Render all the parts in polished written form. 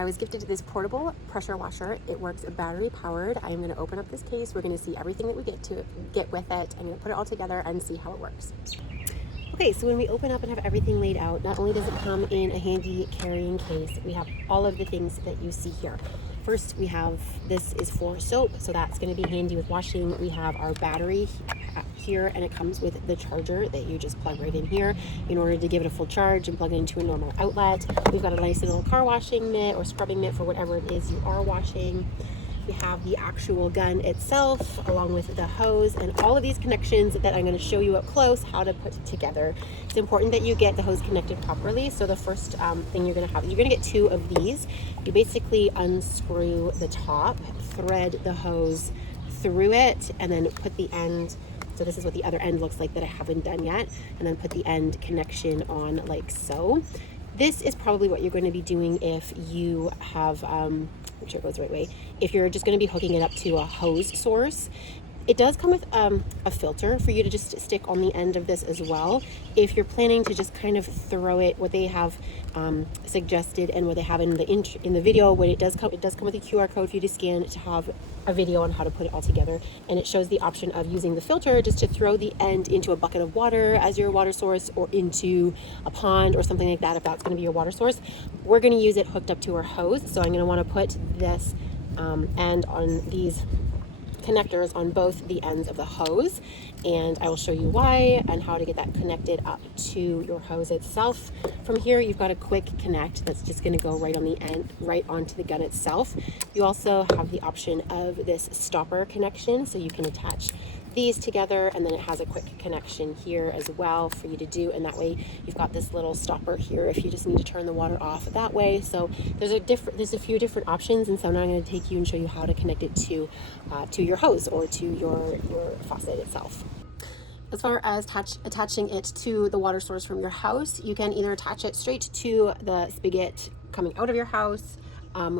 I was gifted this portable pressure washer. It works battery powered. I'm going to open up this case. We're going to see everything that we get with it. I'm going to put it all together and see how it works. Okay, so when we open up and have everything laid out, not only does it come in a handy carrying case, we have all of the things that you see here. First, we have, this is for soap, so that's going to be handy with washing. We have our battery here, and it comes with the charger that you just plug right in here in order to give it a full charge and plug it into a normal outlet. We've got a nice little car washing mitt or scrubbing mitt for whatever it is you are washing. We have the actual gun itself along with the hose and all of these connections that I'm going to show you up close how to put together. It's important that you get the hose connected properly. So the first thing you're going to have, you're going to get two of these. You basically unscrew the top, thread the hose through it, and then put the end. So this is what the other end looks like that I haven't done yet, and then put the end connection on like so. This is probably what you're going to be doing if you have, make sure it goes the right way. If you're just going to be hooking it up to a hose source, it does come with a filter for you to just stick on the end of this as well. If you're planning to just kind of throw it, what they have suggested and what they have in the video, what it does come with a QR code for you to scan to have a video on how to put it all together. And it shows the option of using the filter just to throw the end into a bucket of water as your water source, or into a pond or something like that if that's going to be your water source. We're going to use it hooked up to our hose, so I'm going to want to put this end on these connectors on both the ends of the hose, and I will show you why and how to get that connected up to your hose itself. From here, you've got a quick connect that's just going to go right on the end, right onto the gun itself. You also have the option of this stopper connection, so you can attach these together, and then it has a quick connection here as well for you to do, and that way you've got this little stopper here if you just need to turn the water off that way. So there's a few different options, and so now I'm going to take you and show you how to connect it to your hose or to your faucet itself. As far as attaching it to the water source from your house, you can either attach it straight to the spigot coming out of your house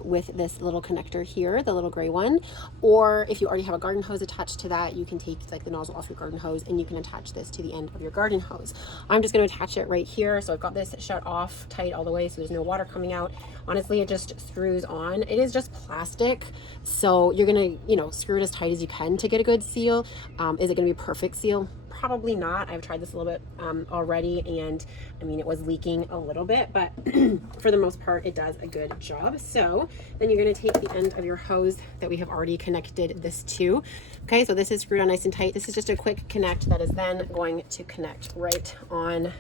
with this little connector here, the little gray one, or if you already have a garden hose attached to that, you can take like the nozzle off your garden hose and you can attach this to the end of your garden hose. I'm just going to attach it right here, so I've got this shut off tight all the way so there's no water coming out. Honestly, it just screws on. It is just plastic, so you're gonna, screw it as tight as you can to get a good seal. Is it gonna be a perfect seal? Probably not. I've tried this a little bit already, and I mean, it was leaking a little bit, but for the most part it does a good job. So then you're going to take the end of your hose that we have already connected this to. Okay, so this is screwed on nice and tight. This is just a quick connect that is then going to connect right on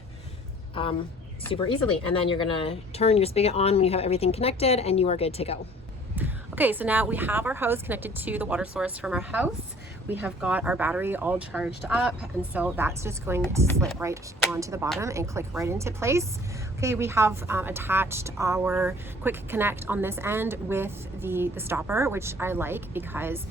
super easily, and then you're going to turn your spigot on when you have everything connected and you are good to go. Okay, so now we have our hose connected to the water source from our house. We have got our battery all charged up, and so that's just going to slip right onto the bottom and click right into place. Okay, we have attached our quick connect on this end with the stopper, which I like because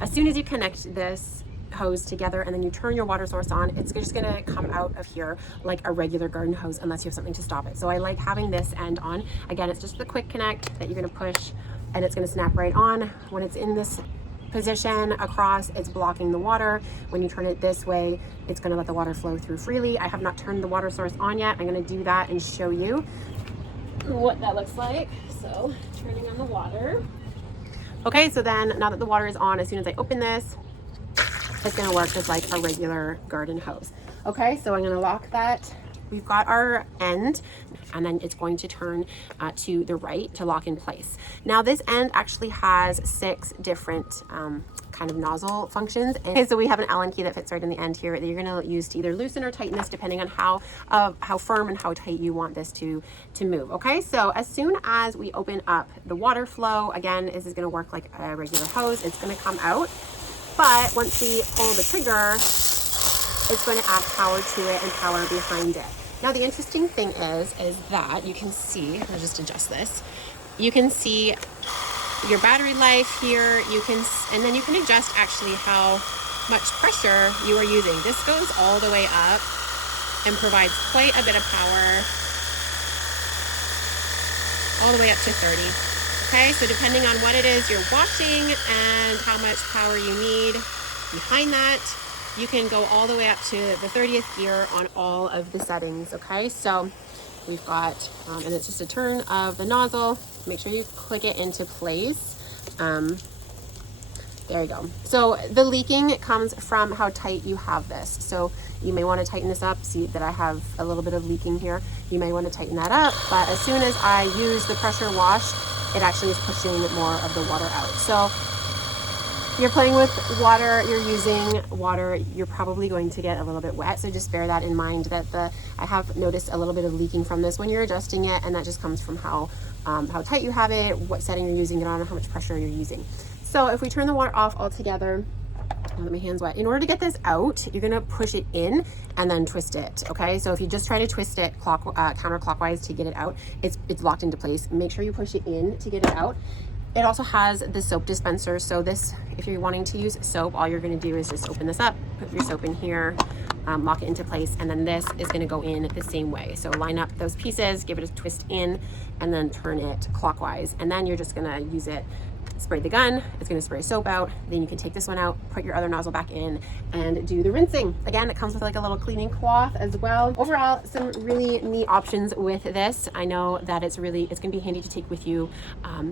as soon as you connect this hose together and then you turn your water source on, it's just going to come out of here like a regular garden hose unless you have something to stop it. So I like having this end on. Again, it's just the quick connect that you're going to push and it's going to snap right on. When it's in this position across, it's blocking the water. When you turn it this way, it's going to let the water flow through freely. I have not turned the water source on yet. I'm going to do that and show you what that looks like. So turning on the water. Okay, so then now that the water is on, as soon as I open this, it's going to work just like a regular garden hose. Okay, so I'm going to lock that. We've got our end, and then it's going to turn to the right to lock in place. Now this end actually has 6 different kind of nozzle functions. Okay, so we have an Allen key that fits right in the end here that you're going to use to either loosen or tighten this depending on how firm and how tight you want this to move. Okay, so as soon as we open up the water flow, again, this is going to work like a regular hose. It's going to come out, but once we pull the trigger, it's going to add power to it and power behind it. Now the interesting thing is that you can see, I'll just adjust this, you can see your battery life here, and then you can adjust actually how much pressure you are using. This goes all the way up and provides quite a bit of power, all the way up to 30. Okay, so depending on what it is you're washing and how much power you need behind that, you can go all the way up to the 30th gear on all of the settings. Okay, so we've got, and it's just a turn of the nozzle. Make sure you click it into place. There you go. So the leaking comes from how tight you have this. So you may want to tighten this up. See that I have a little bit of leaking here. You may want to tighten that up, but as soon as I use the pressure wash, it actually is pushing more of the water out. So you're playing with water, you're using water, you're probably going to get a little bit wet. So just bear that in mind, that I have noticed a little bit of leaking from this when you're adjusting it, and that just comes from how tight you have it, what setting you're using it on, and how much pressure you're using. So if we turn the water off altogether, I'll let my hands wet. In order to get this out, you're gonna push it in and then twist it, okay? So if you just try to twist it counterclockwise to get it out, it's locked into place. Make sure you push it in to get it out. It also has the soap dispenser. So this, if you're wanting to use soap, all you're gonna do is just open this up, put your soap in here, lock it into place, and then this is gonna go in the same way. So line up those pieces, give it a twist in, and then turn it clockwise. And then you're just gonna use it, spray the gun, it's going to spray soap out, then you can take this one out, put your other nozzle back in, and do the rinsing. Again, it comes with like a little cleaning cloth as well. Overall, some really neat options with this. I know that it's going to be handy to take with you,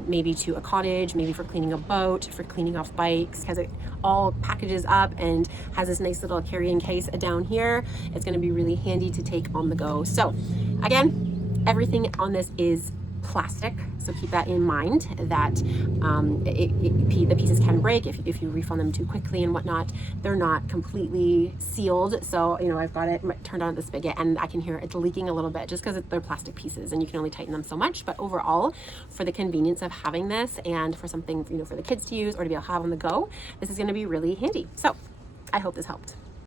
maybe to a cottage, maybe for cleaning a boat, for cleaning off bikes, because it all packages up and has this nice little carrying case down here. It's going to be really handy to take on the go. So again, everything on this is plastic, so keep that in mind, that the pieces can break if you refill them too quickly and whatnot. They're not completely sealed, so you know, I've got it turned on the spigot and I can hear it's leaking a little bit just because they're plastic pieces and you can only tighten them so much. But overall, for the convenience of having this and for something, you know, for the kids to use or to be able to have on the go, this is going to be really handy. So I hope this helped.